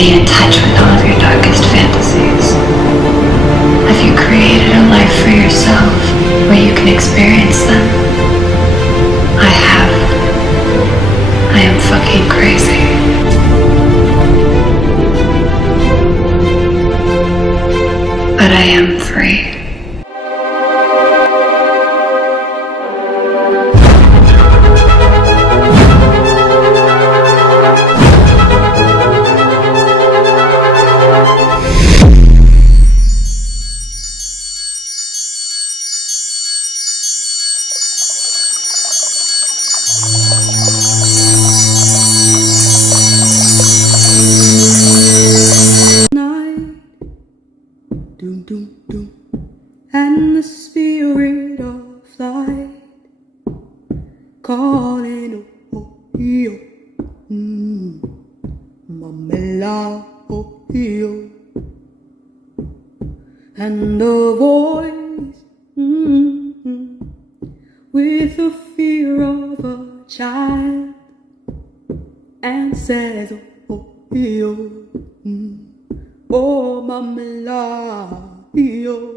Are you in touch with all of your darkest fantasies? Have you created a life for yourself where you can experience them? I have. I am fucking crazy. But I am free. And the spirit of light calling, oh, yo, Mamela, oh, yo, and the voice with the fear of a child and says, oh, yo, oh, Mamela, yo.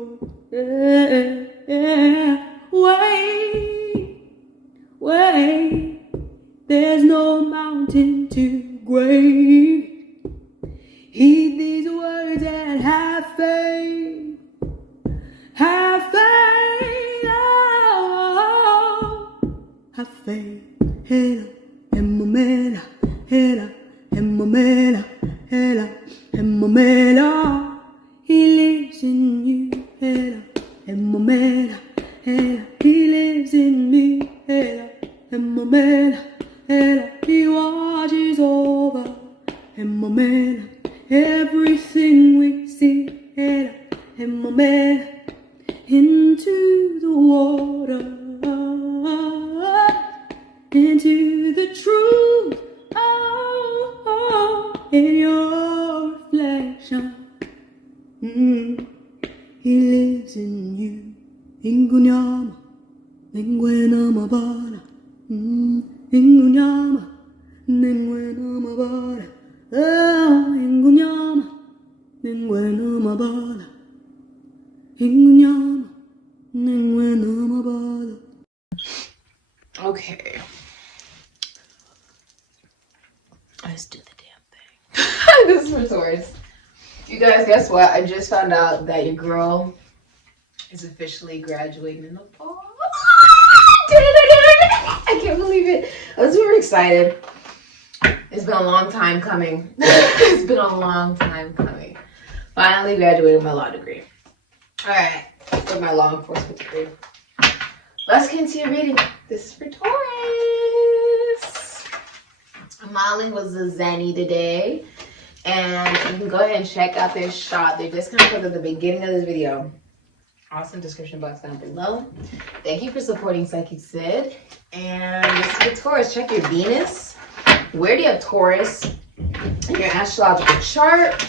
Wait, there's no mountain too great. Heed these words and have faith, oh, have faith, hela, hemomela, hela, hemomela, hela, hemomela, he lives in you. Hela, hemomela, hela, he lives in me. Hela, hemomela, hela, he watches over. Hemomela, everything we see. Hela, hemomela, into the water, into the truth, in your reflection. He lives in you. Ingunyama, nengwena mabala. Ingunyama, nengwena mabala. Ingunyama, nengwena mabala. Ingunyama, nengwena mabala. Okay. Let's do the damn thing. This is for Taurus. You guys, guess what? I just found out that your girl is officially graduating in the fall. I can't believe it. I was super excited. It's been a long time coming. It's been a long time coming. Finally graduated my law degree. Alright, with my law enforcement degree. Let's continue reading. This is for Taurus. I'm modeling with Zenny today. And you can go ahead and check out their shop. They're discounted at the beginning of this video. Awesome description box down below. Thank you for supporting Sikiksyd. And this is for Taurus. Check your Venus. Where do you have Taurus in your astrological chart?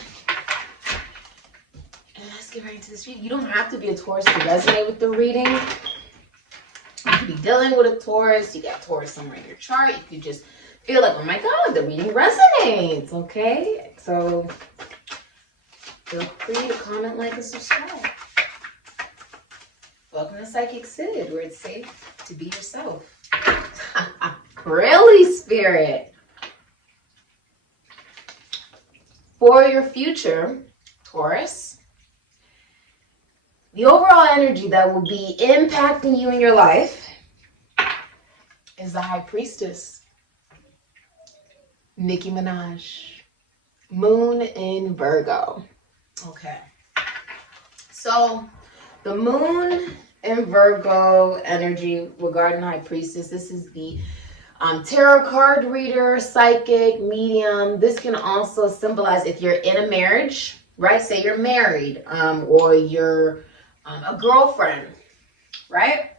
And let's get right into this reading. You don't have to be a Taurus to resonate with the reading. You could be dealing with a Taurus. You got Taurus somewhere in your chart. You could just feel like, oh my God, the reading resonates, okay? So feel free to comment, like, and subscribe. Welcome to Sikiksyd, where it's safe to be yourself. Really, Spirit? For your future, Taurus, the overall energy that will be impacting you in your life is the High Priestess. Nicki Minaj, Moon in Virgo. Okay, so the Moon in Virgo energy regarding High Priestess. This is the tarot card reader, psychic, medium. This can also symbolize if you're in a marriage, right? Say you're married, or you're a girlfriend, right?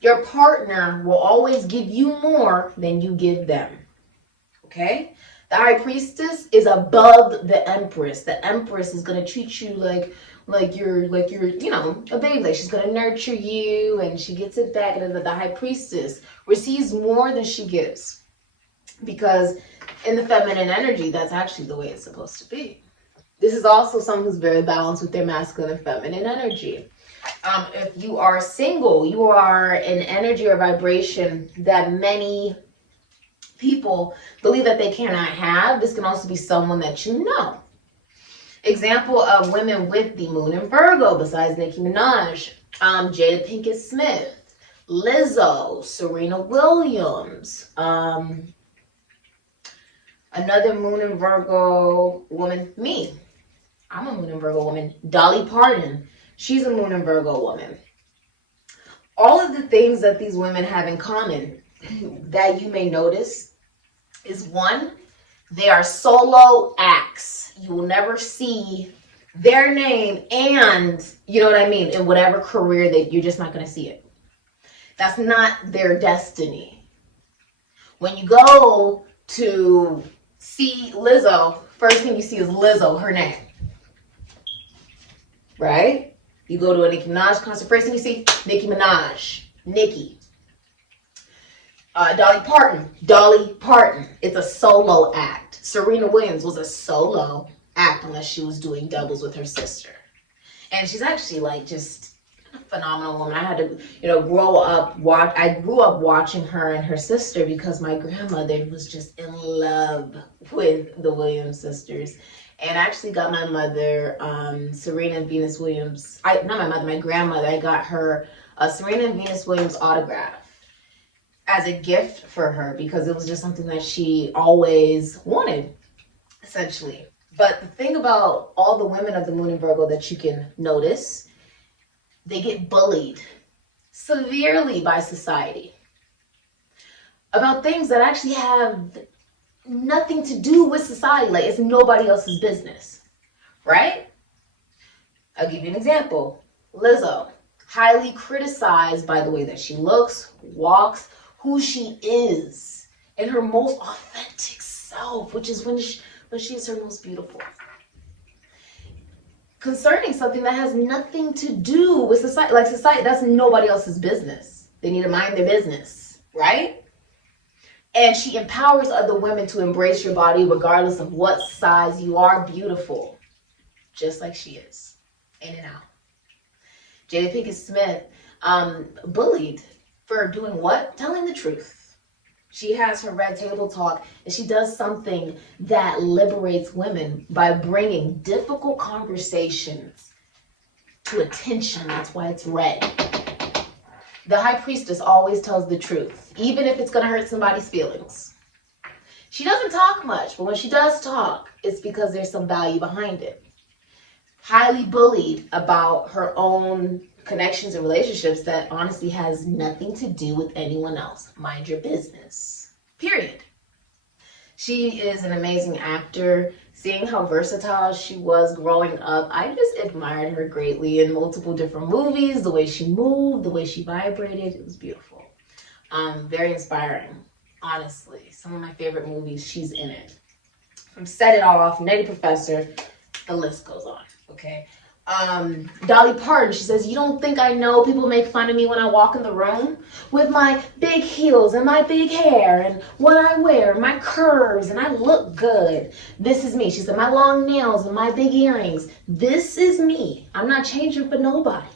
Your partner will always give you more than you give them. Okay? The High Priestess is above the Empress. The Empress is gonna treat you like you're you know, a baby. Like she's gonna nurture you and she gets it back. And the High Priestess receives more than she gives. Because in the feminine energy, that's actually the way it's supposed to be. This is also someone who's very balanced with their masculine and feminine energy. If you are single, you are an energy or vibration that many people believe that they cannot have. This can also be someone that you know. Example of women with the moon in Virgo, besides Nicki Minaj, Jada Pinkett Smith, Lizzo, Serena Williams, another moon in Virgo woman, me. I'm a moon in Virgo woman. Dolly Parton, she's a moon in Virgo woman. All of the things that these women have in common that you may notice is, one, they are solo acts. You will never see their name and, you know what I mean, in whatever career that you're just not going to see it. That's not their destiny. When you go to see Lizzo, first thing you see is Lizzo, her name. Right? You go to a Nicki Minaj concert, first thing you see, Nicki Minaj, Nicki. Dolly Parton. It's a solo act. Serena Williams was a solo act unless she was doing doubles with her sister. And she's actually like just a phenomenal woman. I had to, grow up, I grew up watching her and her sister because my grandmother was just in love with the Williams sisters. And I actually got my mother, Serena and Venus Williams, my grandmother, I got her a Serena and Venus Williams autograph as a gift for her because it was just something that she always wanted, essentially. But the thing about all the women of the moon in Virgo that you can notice, they get bullied severely by society about things that actually have nothing to do with society. Like, it's nobody else's business, right? I'll give you an example. Lizzo, highly criticized by the way that she looks, walks, who she is, in her most authentic self, which is when she is her most beautiful. Concerning something that has nothing to do with society, like society, that's nobody else's business. They need to mind their business, right? And she empowers other women to embrace your body regardless of what size you are, beautiful, just like she is, in and out. Jada Pinkett Smith, bullied for doing what? Telling the truth. She has her red table talk, and she does something that liberates women by bringing difficult conversations to attention. That's why it's red. The high priestess always tells the truth, even if it's going to hurt somebody's feelings. She doesn't talk much, but when she does talk, it's because there's some value behind it. Highly bullied about her own connections and relationships that honestly has nothing to do with anyone else. Mind your business. Period. She is an amazing actor. Seeing how versatile she was growing up, I just admired her greatly in multiple different movies. The way she moved, the way she vibrated, it was beautiful. Very inspiring, honestly. Some of my favorite movies, she's in it. From Set It Off, Nutty Professor, the list goes on, okay? Dolly Parton, she says, you don't think I know people make fun of me when I walk in the room with my big heels and my big hair and what I wear, my curves, and I look good. This is me. She said, my long nails and my big earrings. This is me. I'm not changing for nobody.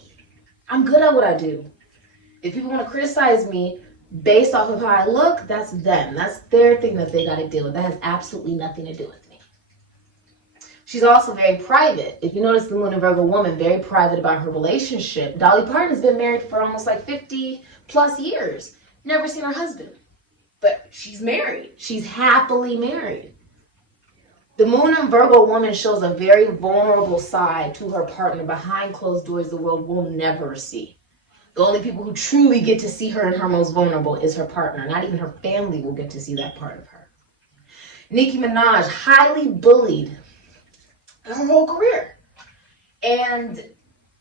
I'm good at what I do. If people want to criticize me based off of how I look, that's them. That's their thing that they got to deal with. That has absolutely nothing to do with me. She's also very private. If you notice the moon in Virgo woman, very private about her relationship. Dolly Parton's been married for almost like 50 plus years. Never seen her husband. But she's married. She's happily married. The moon in Virgo woman shows a very vulnerable side to her partner behind closed doors the world will never see. The only people who truly get to see her in her most vulnerable is her partner. Not even her family will get to see that part of her. Nicki Minaj, highly bullied her whole career. And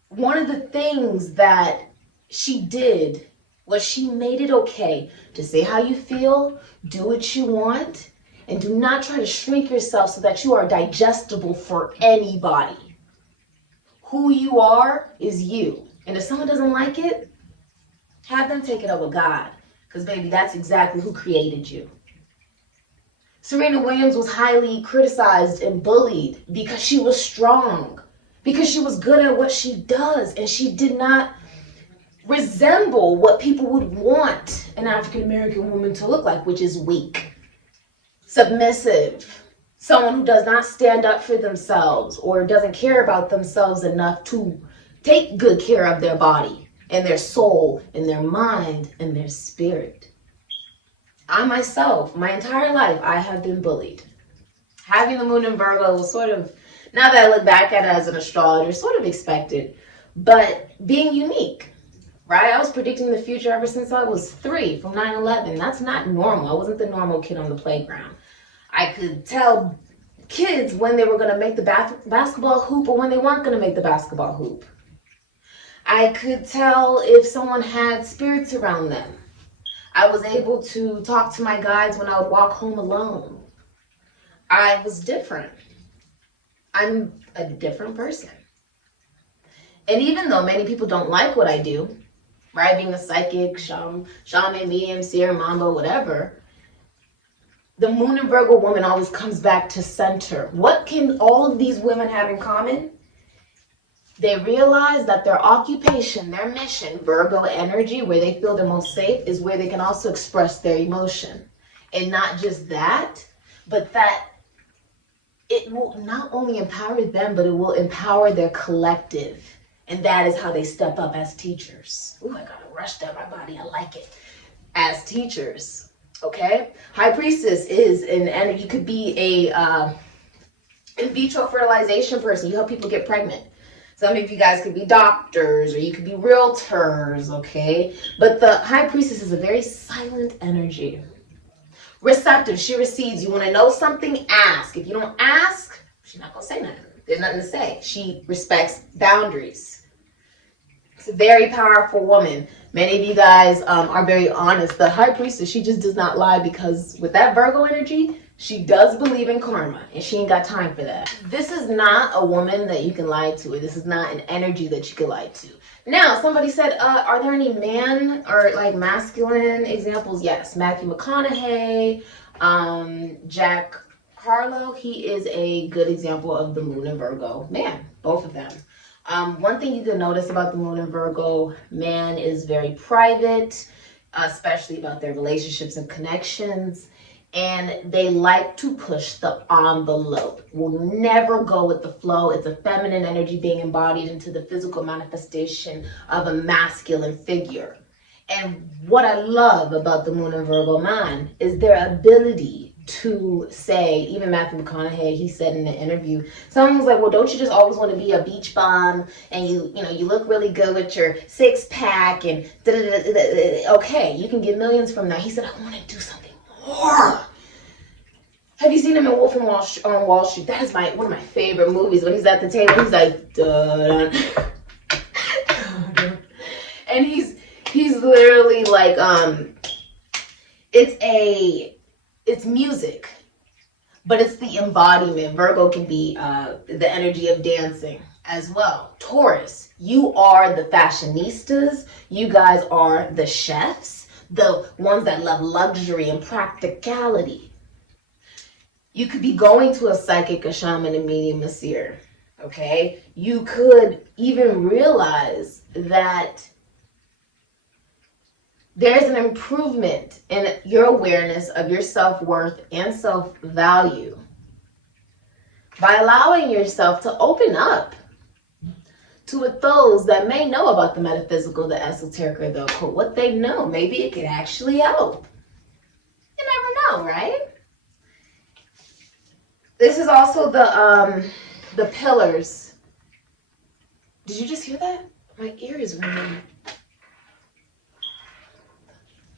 one of the things that she did was she made it okay to say how you feel, do what you want, and do not try to shrink yourself so that you are digestible for anybody. Who you are is you. And if someone doesn't like it, have them take it up with God. Because baby, that's exactly who created you. Serena Williams was highly criticized and bullied because she was strong, because she was good at what she does, and she did not resemble what people would want an African American woman to look like, which is weak, submissive, someone who does not stand up for themselves or doesn't care about themselves enough to take good care of their body and their soul and their mind and their spirit. I myself, my entire life, I have been bullied. Having the moon in Virgo was sort of, now that I look back at it as an astrologer, sort of expected, but being unique, right? I was predicting the future ever since I was 3 from 9/11. That's not normal. I wasn't the normal kid on the playground. I could tell kids when they were going to make the basketball hoop or when they weren't going to make the basketball hoop. I could tell if someone had spirits around them. I was able to talk to my guides when I would walk home alone. I was different. I'm a different person. And even though many people don't like what I do, right, being a psychic, shaman, medium, seer, mambo, whatever, the moon and Virgo woman always comes back to center. What can all of these women have in common? They realize that their occupation, their mission, Virgo energy, where they feel the most safe, is where they can also express their emotion. And not just that, but that it will not only empower them, but it will empower their collective. And that is how they step up as teachers. Ooh, I got a rush down my body. I like it. As teachers, okay? High Priestess is an energy. You could be a in vitro fertilization person. You help people get pregnant. Some of you guys could be doctors or you could be realtors, okay? But the High Priestess is a very silent energy. Receptive, she receives. You want to know something? Ask. If you don't ask, she's not going to say nothing. There's nothing to say. She respects boundaries. It's a very powerful woman. Many of you guys are very honest. The High Priestess, she just does not lie because with that Virgo energy, she does believe in karma and she ain't got time for that. This is not a woman that you can lie to. This is not an energy that you can lie to. Now, somebody said, are there any man or like masculine examples? Yes, Matthew McConaughey, Jack Harlow, he is a good example of the moon and Virgo man, both of them. One thing you can notice about the moon and Virgo man is very private, especially about their relationships and connections. And they like to push the envelope. Will never go with the flow. It's a feminine energy being embodied into the physical manifestation of a masculine figure. And what I love about the moon and Virgo man is their ability to say, even Matthew McConaughey, he said in an interview, someone was like, well, don't you just always want to be a beach bum and you look really good with your 6-pack and okay, you can get millions from that. He said, I want to do something more. Have you seen him in Wolf on Wall Street? That is one of my favorite movies. When he's at the table, he's like, dun. And he's literally like, it's music, but it's the embodiment. Virgo can be the energy of dancing as well. Taurus, you are the fashionistas. You guys are the chefs, the ones that love luxury and practicality. You could be going to a psychic, a shaman, a medium, a seer, okay? You could even realize that there's an improvement in your awareness of your self-worth and self-value by allowing yourself to open up to those that may know about the metaphysical, the esoteric, or the occult. What they know, maybe it could actually help. You never know, right? This is also the pillars. Did you just hear that? My ear is ringing.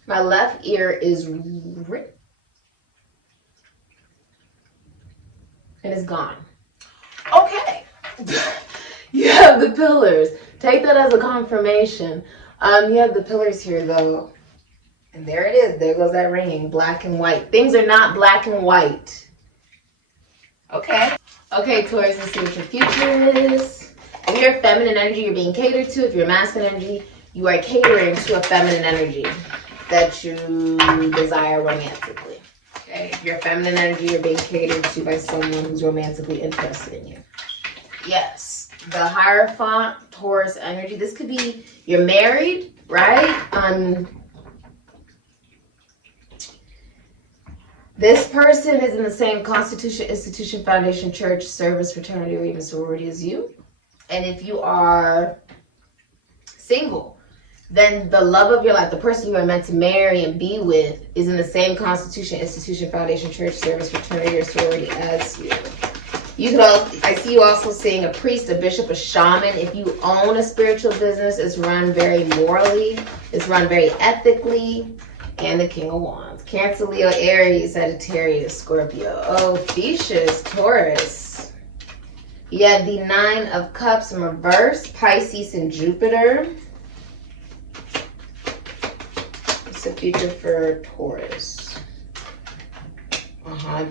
My left ear is and it's gone. Okay. You have the pillars. Take that as a confirmation. You have the pillars here though. And there it is. There goes that ringing. Black and white. Things are not black and white. Okay. Okay, Taurus, let's see what your future is. If you're feminine energy, you're being catered to. If you're masculine energy, you are catering to a feminine energy that you desire romantically. Okay. Okay, your feminine energy, you're being catered to by someone who's romantically interested in you. Yes, the Hierophant, Taurus energy. This could be you're married, right? This person is in the same constitution, institution, foundation, church, service, fraternity, or even sorority as you. And if you are single, then the love of your life, the person you are meant to marry and be with, is in the same constitution, institution, foundation, church, service, fraternity, or sorority as you. You could also, I see you also seeing a priest, a bishop, a shaman. If you own a spiritual business, it's run very morally, it's run very ethically. And the King of Wands. Cancer, Leo, Aries, Sagittarius, Scorpio. Oh, Ophiuchus, Taurus. You have the Nine of Cups in reverse, Pisces and Jupiter. What's the future for Taurus?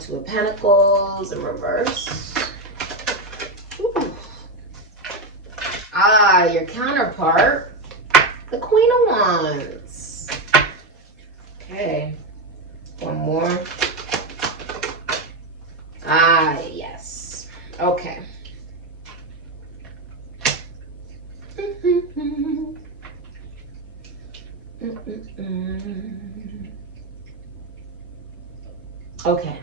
Two of Pentacles in reverse. Ooh. Your counterpart, the Queen of Wands. Okay, one more. Yes. Okay. Okay.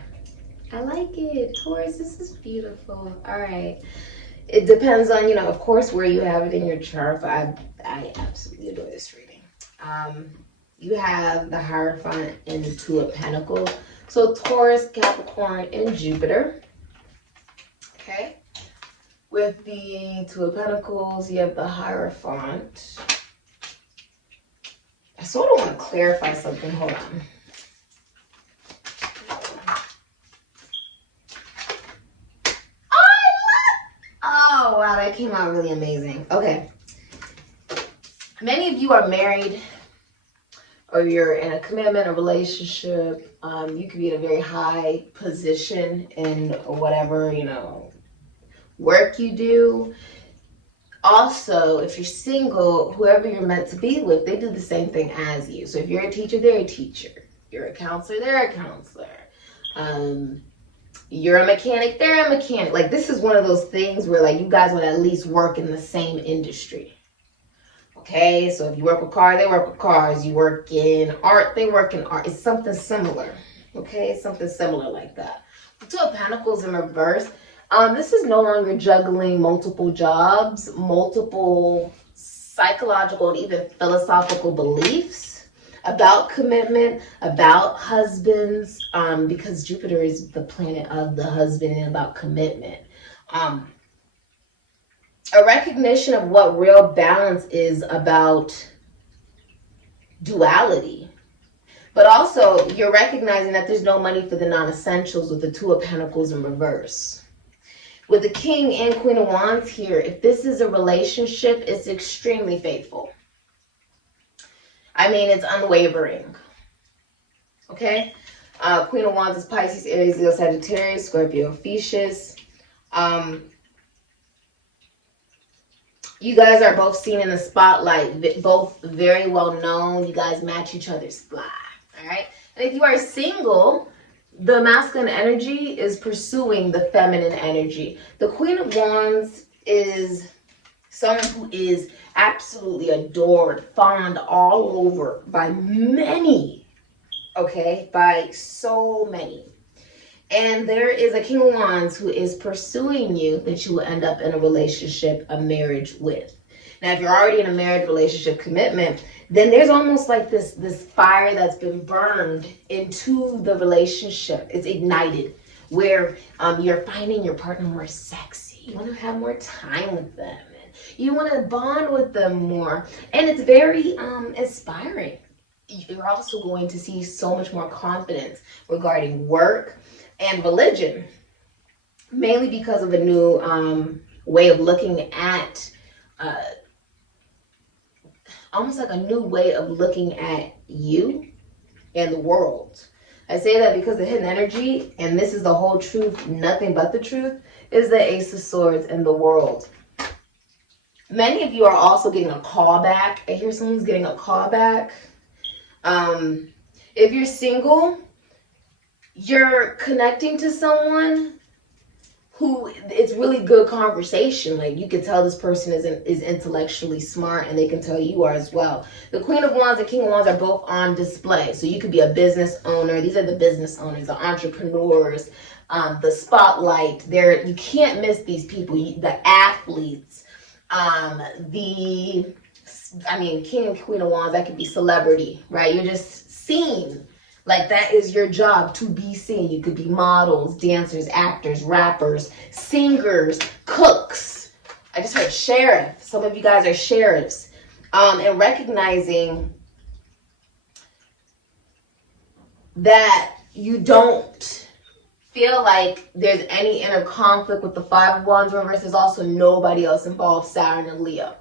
I like it. Taurus, this is beautiful. All right. It depends on, of course, where you have it in your chart. But I absolutely adore this reading. You have the Hierophant and the Two of Pentacles. So Taurus, Capricorn, and Jupiter. Okay. With the Two of Pentacles, you have the Hierophant. I sort of want to clarify something. Hold on. Oh, wow, that came out really amazing. Okay. Many of you are married, or you're in a commitment, a relationship. You could be in a very high position in whatever, work you do. Also, if you're single, whoever you're meant to be with, they do the same thing as you. So if you're a teacher, they're a teacher. You're a counselor, they're a counselor. You're a mechanic, they're a mechanic. Like, this is one of those things where, like, you guys would at least work in the same industry. Okay, so if you work with cars, they work with cars. You work in art, they work in art. It's something similar. Okay, something similar like that. The Two of Pentacles in reverse. This is no longer juggling multiple jobs, multiple psychological and even philosophical beliefs about commitment, about husbands, because Jupiter is the planet of the husband and about commitment. A recognition of what real balance is about duality. But also, you're recognizing that there's no money for the non-essentials with the Two of Pentacles in reverse. With the King and Queen of Wands here, if this is a relationship, it's extremely faithful. I mean, it's unwavering. Okay? Queen of Wands is Pisces, Aries, Leo, Sagittarius, Scorpio, Ophiuchus. You guys are both seen in the spotlight, both very well known. You guys match each other's fly. All right? And if you are single, the masculine energy is pursuing the feminine energy. The Queen of Wands is someone who is absolutely adored, fawned all over by many, okay? By so many. And there is a King of Wands who is pursuing you that you will end up in a relationship, a marriage with. Now, if you're already in a marriage, relationship, commitment, then there's almost like this fire that's been burned into the relationship. It's ignited, where you're finding your partner more sexy. You want to have more time with them. You want to bond with them more. And it's very inspiring. You're also going to see so much more confidence regarding work and religion. Mainly because of a new way of looking at, almost like a new way of looking at you and the world. I say that because the hidden energy, and this is the whole truth, nothing but the truth, is the Ace of Swords and the world. Many of you are also getting a call back. I hear someone's getting a call back. If you're single, you're connecting to someone who it's really good conversation. Like you can tell this person is intellectually smart, and they can tell you are as well. The Queen of Wands and King of Wands are both on display. So you could be a business owner. These are the business owners, the entrepreneurs, the spotlight. You can't miss these people. The athletes, King and Queen of Wands, that could be celebrity, right? You're just seen. Like that is your job, to be seen. You could be models, dancers, actors, rappers, singers, cooks. I just heard sheriff. Some of you guys are sheriffs. And recognizing that you don't feel like there's any inner conflict with the Five of Wands reverse. There's also nobody else involved, Saturn and Leo.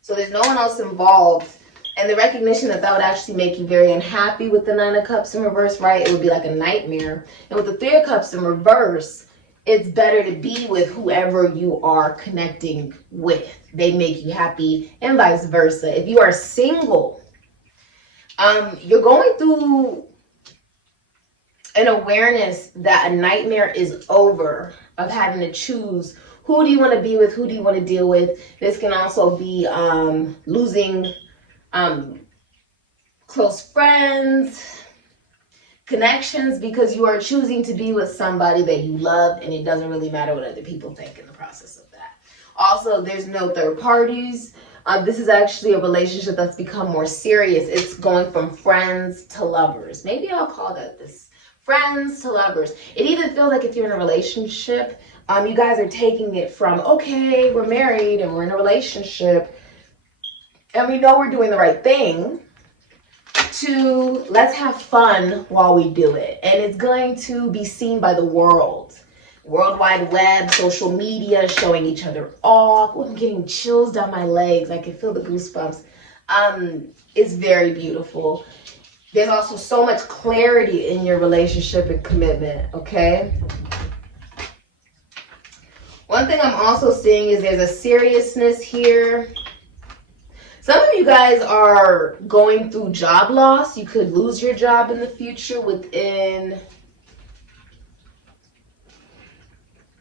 So there's no one else involved. And the recognition that would actually make you very unhappy with the Nine of Cups in reverse, right? It would be like a nightmare. And with the Three of Cups in reverse, it's better to be with whoever you are connecting with. They make you happy, and vice versa. If you are single, you're going through an awareness that a nightmare is over, of having to choose who do you want to be with, who do you want to deal with. This can also be losing close friends, connections, because you are choosing to be with somebody that you love, and it doesn't really matter what other people think in the process of that. Also, there's no third parties. This is actually a relationship that's become more serious. It's going from friends to lovers. Maybe I'll call that this. Friends to lovers. It even feels like if you're in a relationship, you guys are taking it from, okay, we're married and we're in a relationship and we know we're doing the right thing, to let's have fun while we do it. And it's going to be seen by the world. World Wide Web, social media, showing each other off. Oh, I'm getting chills down my legs. I can feel the goosebumps. It's very beautiful. There's also so much clarity in your relationship and commitment, okay? One thing I'm also seeing is there's a seriousness here. Some of you guys are going through job loss. You could lose your job in the future within...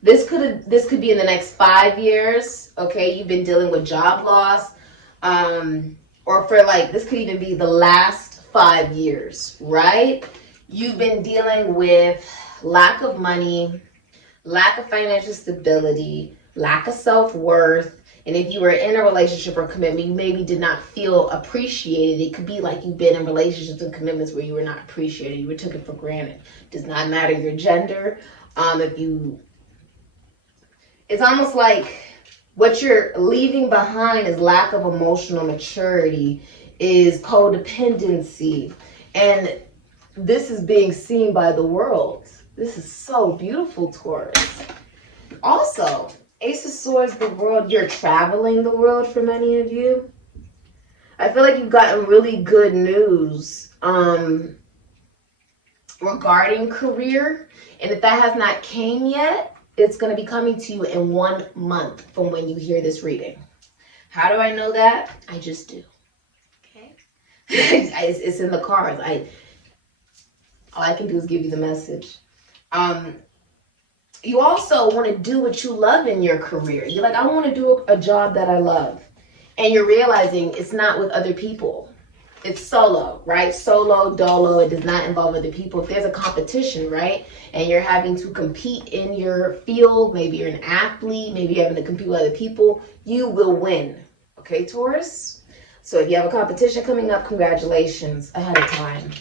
This could be in the next 5 years, okay? You've been dealing with job loss. Or for this could even be the last 5 years, right? You've been dealing with lack of money, lack of financial stability, lack of self-worth. And if you were in a relationship or commitment, you maybe did not feel appreciated. It could be like you've been in relationships and commitments where you were not appreciated. You were taken for granted. Does not matter your gender. It's almost like what you're leaving behind is lack of emotional maturity, is codependency. And this is being seen by the world. This is so beautiful, Taurus. Also, Ace of Swords, the world, you're traveling the world for many of you. I feel like you've gotten really good news regarding career. And if that has not came yet, it's going to be coming to you in 1 month from when you hear this reading. How do I know that? I just do. Okay? It's in the cards. All I can do is give you the message. You also want to do what you love in your career. You're like, I want to do a job that I love. And you're realizing it's not with other people. It's solo, right? Solo, dolo. It does not involve other people. If there's a competition, right, and you're having to compete in your field, maybe you're an athlete, maybe you're having to compete with other people, you will win. Okay, Taurus? So if you have a competition coming up, congratulations ahead of time.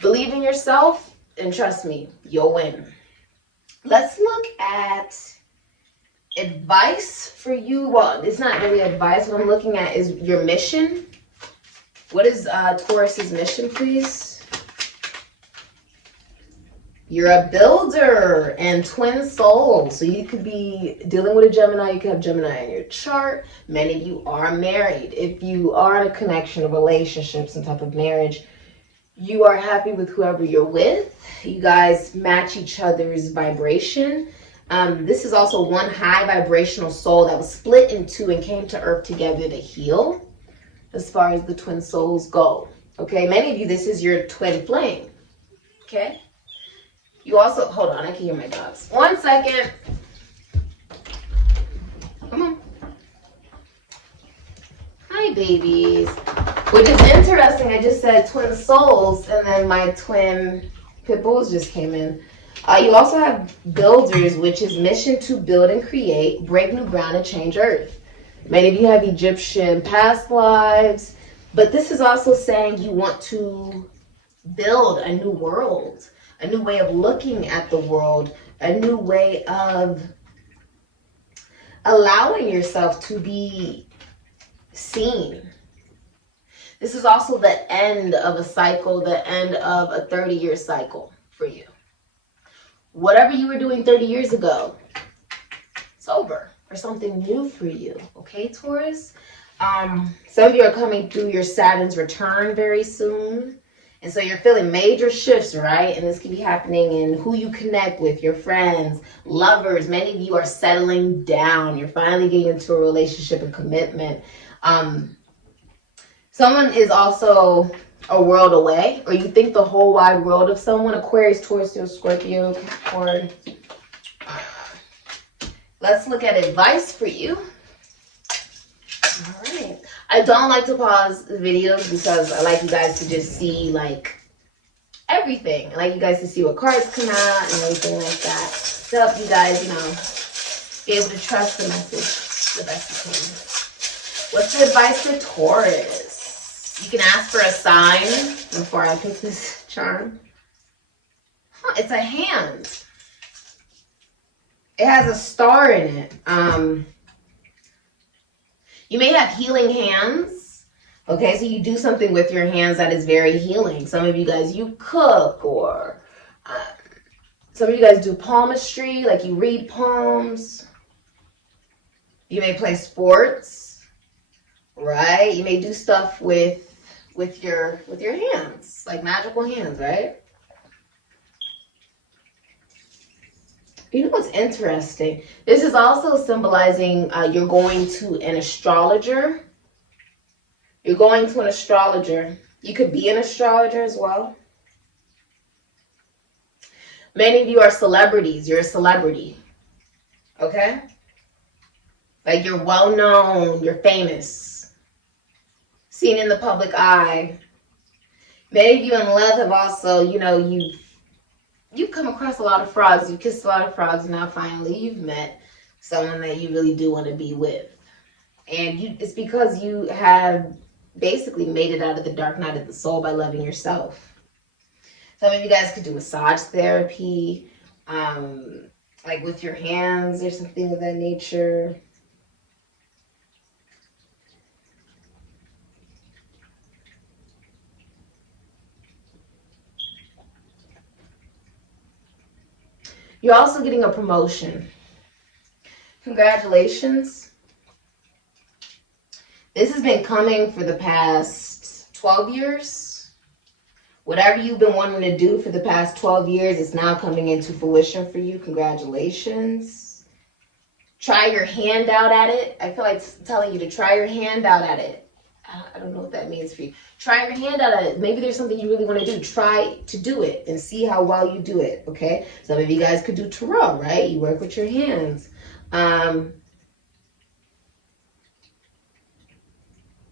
Believe in yourself, and trust me, you'll win. Let's look at advice for you. Well, it's not really advice. What I'm looking at is your mission. What is Taurus's mission, please? You're a builder and twin souls. So you could be dealing with a Gemini. You could have Gemini in your chart. Many of you are married. If you are in a connection, a relationship, some type of marriage, you are happy with whoever you're with. You guys match each other's vibration. This is also one high vibrational soul that was split in two and came to Earth together to heal. As far as the twin souls go. Okay, many of you, this is your twin flame. Okay? You also, hold on, I can hear my dogs. 1 second. Come on. Hi, babies. Which is interesting. I just said twin souls, and then my twin pit bulls just came in. You also have builders, which is mission to build and create, break new ground, and change earth. Many of you have Egyptian past lives, but this is also saying you want to build a new world, a new way of looking at the world, a new way of allowing yourself to be seen. This is also the end of a cycle, the end of a 30-year cycle for you. Whatever you were doing 30 years ago, it's over, or something new for you. Okay, Taurus? Some of you are coming through your Saturn's return very soon. And so you're feeling major shifts, right? And this could be happening in who you connect with, your friends, lovers. Many of you are settling down. You're finally getting into a relationship and commitment. Someone is also a world away, or you think the whole wide world of someone. Aquarius, Taurus, Scorpio, Capricorn. Let's look at advice for you. All right. I don't like to pause the videos because I like you guys to just see like everything. I like you guys to see what cards come out and everything like that. To help you guys, you know, be able to trust the message the best you can. What's the advice for Taurus? You can ask for a sign before I pick this charm. Huh, it's a hand. It has a star in it. You may have healing hands. Okay, so you do something with your hands that is very healing. Some of you guys, you cook, or some of you guys do palmistry, like you read palms. You may play sports, right? You may do stuff with your hands, like magical hands, right? You know what's interesting? This is also symbolizing you're going to an astrologer. You're going to an astrologer. You could be an astrologer as well. Many of you are celebrities. You're a celebrity. Okay? Like you're well known. You're famous. Seen in the public eye. Many of you in love have also, you know, you've come across a lot of frogs. You've kissed a lot of frogs. Now finally you've met someone that you really do want to be with. And it's because you have basically made it out of the dark night of the soul by loving yourself. Some of you guys could do massage therapy, like with your hands or something of that nature. You're also getting a promotion. Congratulations. This has been coming for the past 12 years. Whatever you've been wanting to do for the past 12 years is now coming into fruition for you. Congratulations. Try your hand out at it. I feel like telling you to try your hand out at it. I don't know what that means for you. Try your hand out at it. Maybe there's something you really want to do. Try to do it and see how well you do it, okay? Some of you guys could do tarot, right? You work with your hands.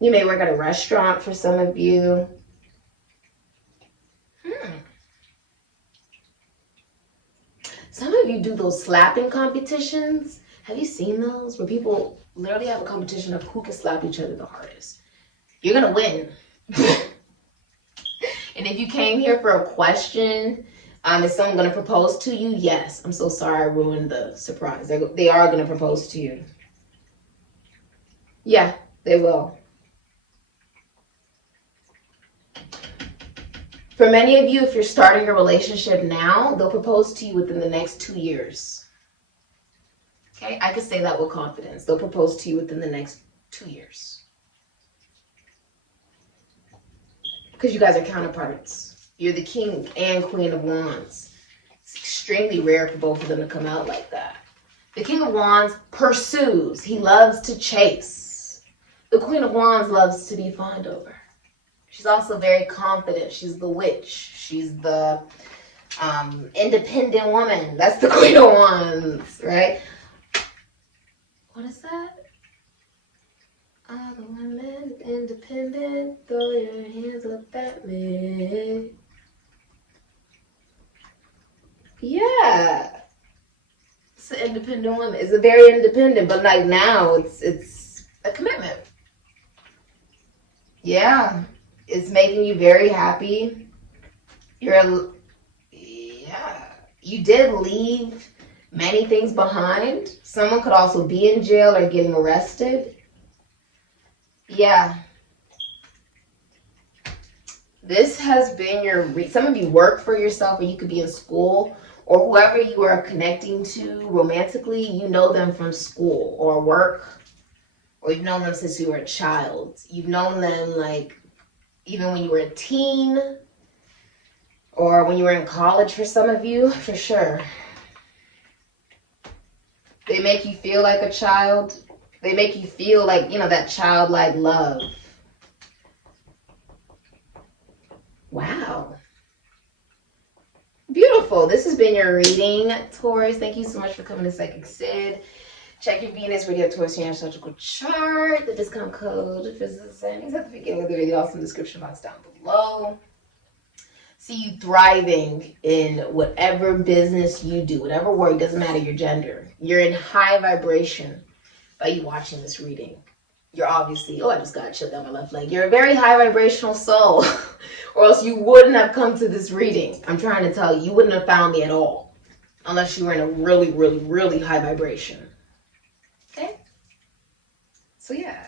You may work at a restaurant for some of you. Some of you do those slapping competitions. Have you seen those? Where people literally have a competition of who can slap each other the hardest. You're going to win. And if you came here for a question, is someone going to propose to you? Yes. I'm so sorry I ruined the surprise. They are going to propose to you. Yeah, they will. For many of you, if you're starting a relationship now, they'll propose to you within the next 2 years. Okay, I can say that with confidence. They'll propose to you within the next 2 years. Because you guys are counterparts. You're the king and queen of wands. It's extremely rare for both of them to come out like that. The king of wands pursues. He loves to chase. The queen of wands loves to be fawned over. She's also very confident. She's the witch. She's the Independent woman. That's the Queen of Wands, right? What is that? All the women independent, throw your hands up at me. Yeah. It's an independent woman. It's a very independent, but like now it's a commitment. Yeah. It's making you very happy. Yeah. You did leave many things behind. Someone could also be in jail or getting arrested. Yeah. This has been your, some of you work for yourself, or you could be in school, or whoever you are connecting to romantically, you know them from school or work, or you've known them since you were a child. You've known them like even when you were a teen, or when you were in college for some of you, for sure. They make you feel like a child. They make you feel like, you know, that childlike love. Wow. Beautiful. This has been your reading, Taurus. Thank you so much for coming to Sikiksyd. Check your Venus, Radio, Taurus, your astrological chart. The discount code is at the beginning of the video, also in the description box down below. See you thriving in whatever business you do, whatever work, doesn't matter your gender. You're in high vibration by you watching this reading. You're obviously, oh, I just got chilled down my left leg. You're a very high vibrational soul, or else you wouldn't have come to this reading. I'm trying to tell you, you wouldn't have found me at all, unless you were in a really, really, really high vibration. Okay? So yeah,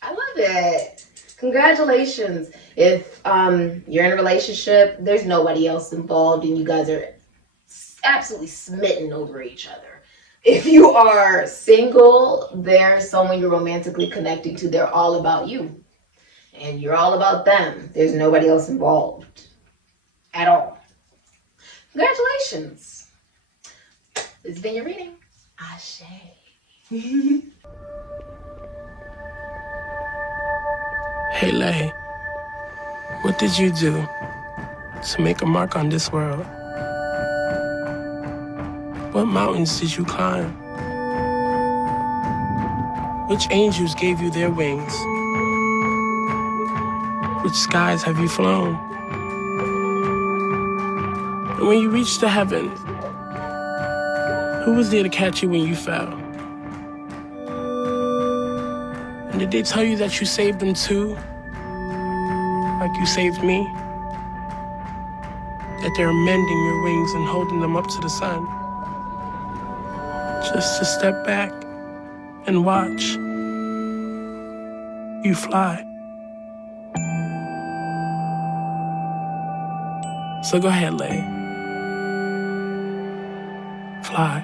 I love it. Congratulations. If you're in a relationship, there's nobody else involved, and you guys are absolutely smitten over each other. If you are single, there's someone you're romantically connecting to. They're all about you. And you're all about them. There's nobody else involved at all. Congratulations. This has been your reading. Ashe. Hey, Lay, what did you do to make a mark on this world? What mountains did you climb? Which angels gave you their wings? Which skies have you flown? And when you reached the heavens, who was there to catch you when you fell? And did they tell you that you saved them too? Like you saved me? That they're mending your wings and holding them up to the sun? Just to step back and watch you fly. So go ahead, Lay. Fly.